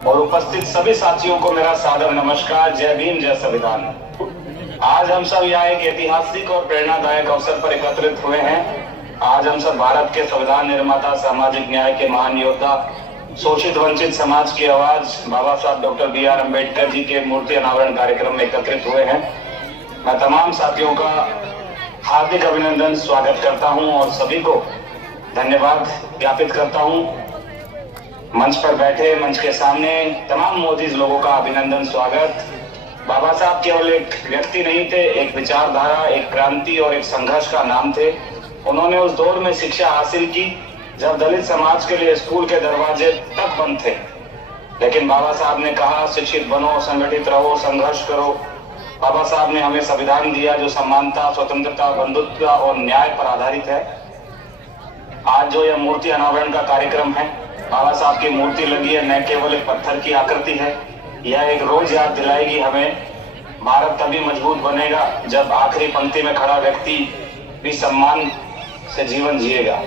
और उपस्थित सभी साथियों को मेरा सादर नमस्कार। जय भीम, जय संविधान। आज हम सब यहाँ एक ऐतिहासिक और प्रेरणादायक अवसर पर एकत्रित हुए हैं। आज हम सब भारत के संविधान निर्माता, सामाजिक न्याय के महान योद्धा, शोषित वंचित समाज की आवाज बाबा साहब डॉक्टर बी.आर. अम्बेडकर जी के मूर्ति अनावरण कार्यक्रम में एकत्रित हुए हैं। मैं तमाम साथियों का हार्दिक अभिनंदन, स्वागत करता हूं और सभी को धन्यवाद ज्ञापित करता हूं। मंच पर बैठे, मंच के सामने तमाम मौजूद लोगों का अभिनंदन, स्वागत। बाबा साहब केवल एक व्यक्ति नहीं थे, एक विचारधारा, एक क्रांति और एक संघर्ष का नाम थे। उन्होंने उस दौर में शिक्षा हासिल की जब दलित समाज के लिए स्कूल के दरवाजे तक बंद थे, लेकिन बाबा साहब ने कहा, शिक्षित बनो, संगठित रहो, संघर्ष करो। बाबा साहब ने हमें संविधान दिया जो समानता, स्वतंत्रता, बंधुत्व और न्याय पर आधारित है। आज जो यह मूर्ति अनावरण का कार्यक्रम है, बाबा साहब की मूर्ति लगी है, न केवल एक पत्थर की आकृति है। यह एक रोज याद दिलाएगी हमें, भारत तभी मजबूत बनेगा जब आखिरी पंक्ति में खड़ा व्यक्ति भी सम्मान से जीवन जिएगा।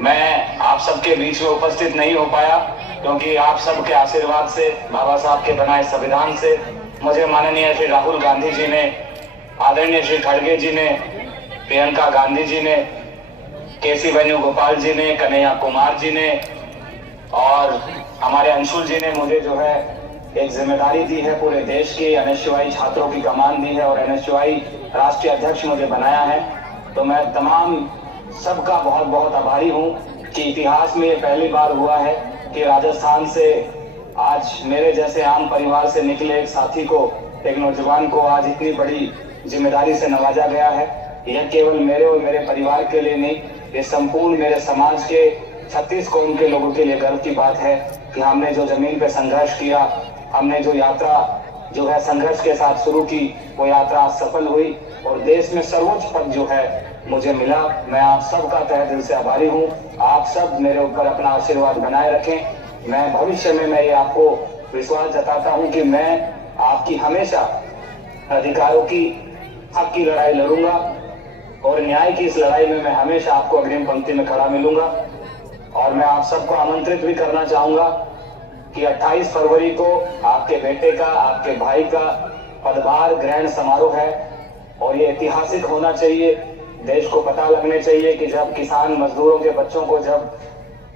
मैं आप सबके बीच में उपस्थित नहीं हो पाया क्योंकि आप सबके आशीर्वाद से, बाबा साहब के बनाए संविधान से मुझे माननीय श्री राहुल गांधी जी ने, आदरणीय श्री खड़गे जी ने, प्रियंका गांधी जी ने, केसी वेणुगोपाल जी ने, कन्हैया कुमार जी ने और हमारे अंशुल जी ने मुझे जो है एक जिम्मेदारी दी है, पूरे देश के एनएसयूआई छात्रों की कमान दी है और एनएसयूआई राष्ट्रीय अध्यक्ष मुझे बनाया है। तो मैं तमाम सबका बहुत बहुत आभारी हूँ कि इतिहास में ये पहली बार हुआ है कि राजस्थान से आज मेरे जैसे आम परिवार से निकले एक साथी को, एक नौजवान को आज इतनी बड़ी जिम्मेदारी से नवाजा गया है। यह केवल मेरे और मेरे परिवार के लिए नहीं, ये संपूर्ण मेरे समाज के 36 कौम के लोगों के लिए गर्व की बात है कि हमने जो जमीन पे संघर्ष किया, हमने जो यात्रा जो है संघर्ष के साथ शुरू की, वो यात्रा सफल हुई और देश में सर्वोच्च पद जो है मुझे मिला। मैं आप सबका तहे दिल से आभारी हूँ। आप सब मेरे ऊपर अपना आशीर्वाद बनाए रखें। मैं भविष्य में मैं ये आपको विश्वास जताता हूँ कि मैं आपकी हमेशा अधिकारों की, हक की लड़ाई लड़ूंगा और न्याय की इस लड़ाई में मैं हमेशा आपको अग्रिम पंक्ति में खड़ा मिलूंगा। और मैं आप सबको आमंत्रित भी करना चाहूंगा कि 28 फरवरी को आपके बेटे का, आपके भाई का पदभार ग्रहण समारोह है और ये ऐतिहासिक होना चाहिए। देश को पता लगने चाहिए कि जब किसान मजदूरों के बच्चों को जब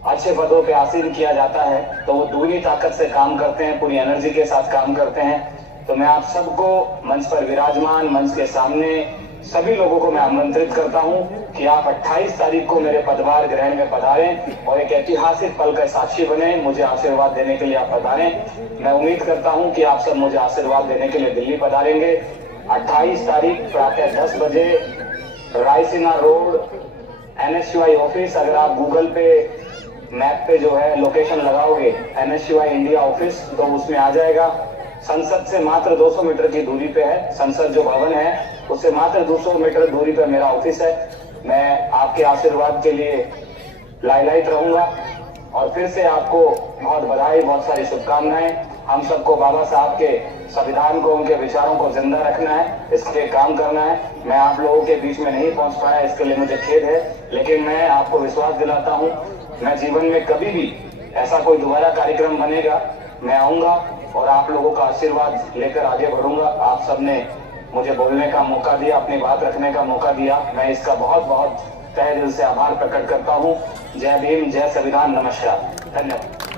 अच्छे पदों पे आसीन किया जाता है तो वो दुगनी ताकत से काम करते हैं, पूरी एनर्जी के साथ काम करते हैं। तो मैं आप सबको मंच पर विराजमान, मंच के सामने सभी लोगों को मैं आमंत्रित करता हूं कि आप 28 तारीख को मेरे पदभार ग्रहण में पधारें और एक ऐतिहासिक पल का साक्षी बने। मुझे आशीर्वाद देने के लिए आप पधारें। मैं उम्मीद करता हूं कि आप सब मुझे आशीर्वाद देने के लिए दिल्ली पधारेंगे। 28 तारीख प्रातः 10 बजे रायसीना रोड, एनएसयूआई ऑफिस। अगर आप गूगल पे मैप पे जो है लोकेशन लगाओगे एनएसयूआई इंडिया ऑफिस, तो उसमें आ जाएगा। संसद से मात्र 200 मीटर की दूरी पे है, संसद जो भवन है उससे मात्र 200 मीटर दूरी पे मेरा ऑफिस है। मैं आपके आशीर्वाद के लिए लाइलाइट रहूंगा और फिर से आपको बहुत बधाई, बहुत सारी शुभकामनाएं। हम सबको बाबा साहब के संविधान को, उनके विचारों को जिंदा रखना है, इसके लिए काम करना है। मैं आप लोगों के बीच में नहीं पहुंच पाया, इसके लिए मुझे खेद है, लेकिन मैं आपको विश्वास दिलाता हूं मैं जीवन में कभी भी ऐसा कोई दोबारा कार्यक्रम बनेगा, मैं आऊंगा और आप लोगों का आशीर्वाद लेकर आगे बढ़ूंगा। आप सबने मुझे बोलने का मौका दिया, अपनी बात रखने का मौका दिया, मैं इसका बहुत बहुत तहे दिल से आभार प्रकट करता हूँ। जय भीम, जय संविधान, नमस्कार, धन्यवाद।